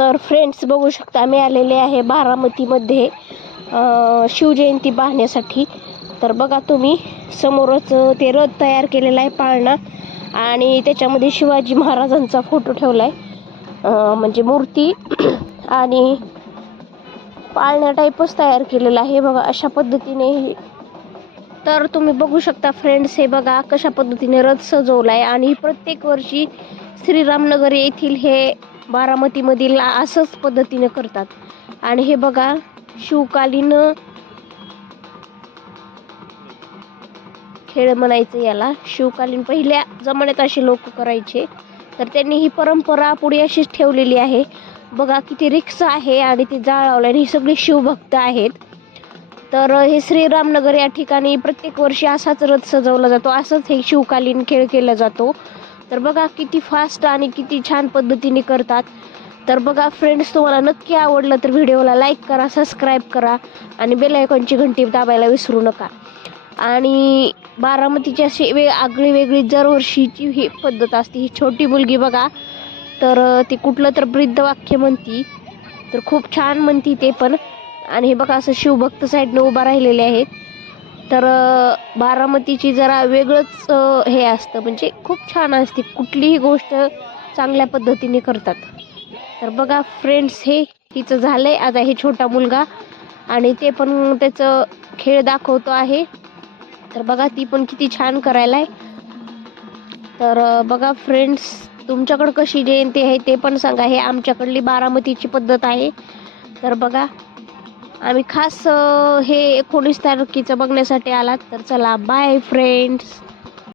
तर फ्रेंड्स बघू शकता मी आलेले आहे बारामतीमध्ये शिवजयंती पाहण्यासाठी. तर बघा तुम्ही समोरच ते रथ तयार केलेला आहे पाळणा. आणि त्याच्यामध्ये शिवाजी महाराजांचा फोटो ठेवला आहे म्हणजे मूर्ती. आणि पाळण्या टाईपच तयार केलेला आहे. बघा अशा पद्धतीने तर तुम्ही बघू शकता फ्रेंड्स हे बघा कशा पद्धतीने रथ सजवला आहे आणि प्रत्येक वर्षी श्रीरामनगर येथील हे बारामतीमधील असंच पद्धतीने करतात. आणि हे बघा शिवकालीन खेळ म्हणायचं याला. शिवकालीन पहिल्या जमान्यात असे लोक करायचे. तर त्यांनी ही परंपरा पुढे अशीच ठेवलेली आहे. बघा किती रिक्स आहे आणि ते जाळवलं आणि ही सगळी शिवभक्त आहेत. तर हे श्रीरामनगर या ठिकाणी प्रत्येक वर्षी असाच रथ सजवला जातो. असंच हे शिवकालीन खेळ केला जातो. तर बघा किती फास्ट आणि किती छान पद्धतीने करतात. तर बघा फ्रेंड्स तुम्हाला नक्की आवडलं तर व्हिडिओला लाईक करा सबस्क्राईब करा आणि बेल आयकॉनची घंटी दाबायला विसरू नका. आणि बारामतीची अशी वे आगळी वेगळी दरवर्षीची ही पद्धत असते. ही छोटी मुलगी बघा. तर ती कुठलं तर वृद्ध वाक्य म्हणती. तर खूप छान म्हणती ते पण. आणि हे बघा असं शिवभक्त साईडनं उभा राहिलेले आहेत. तर बारामतीची जरा वेगळंच हे असतं. म्हणजे खूप छान असते. कुठलीही गोष्ट चांगल्या पद्धतीने करतात. तर बघा फ्रेंड्स हे हिचं आहे आता हे छोटा मुलगा आणि ते पण त्याचं खेळ दाखवतो आहे. तर बघा ती पण किती छान करायला आहे तर बघा फ्रेंड्स तुमच्याकडं कशी जयंती आहे ते पण सांगा. हे आमच्याकडली बारामतीची पद्धत आहे. तर बघा आम्ही खास हे एकोणीस तारखेचं बघण्यासाठी आलात तर चला बाय फ्रेंड्स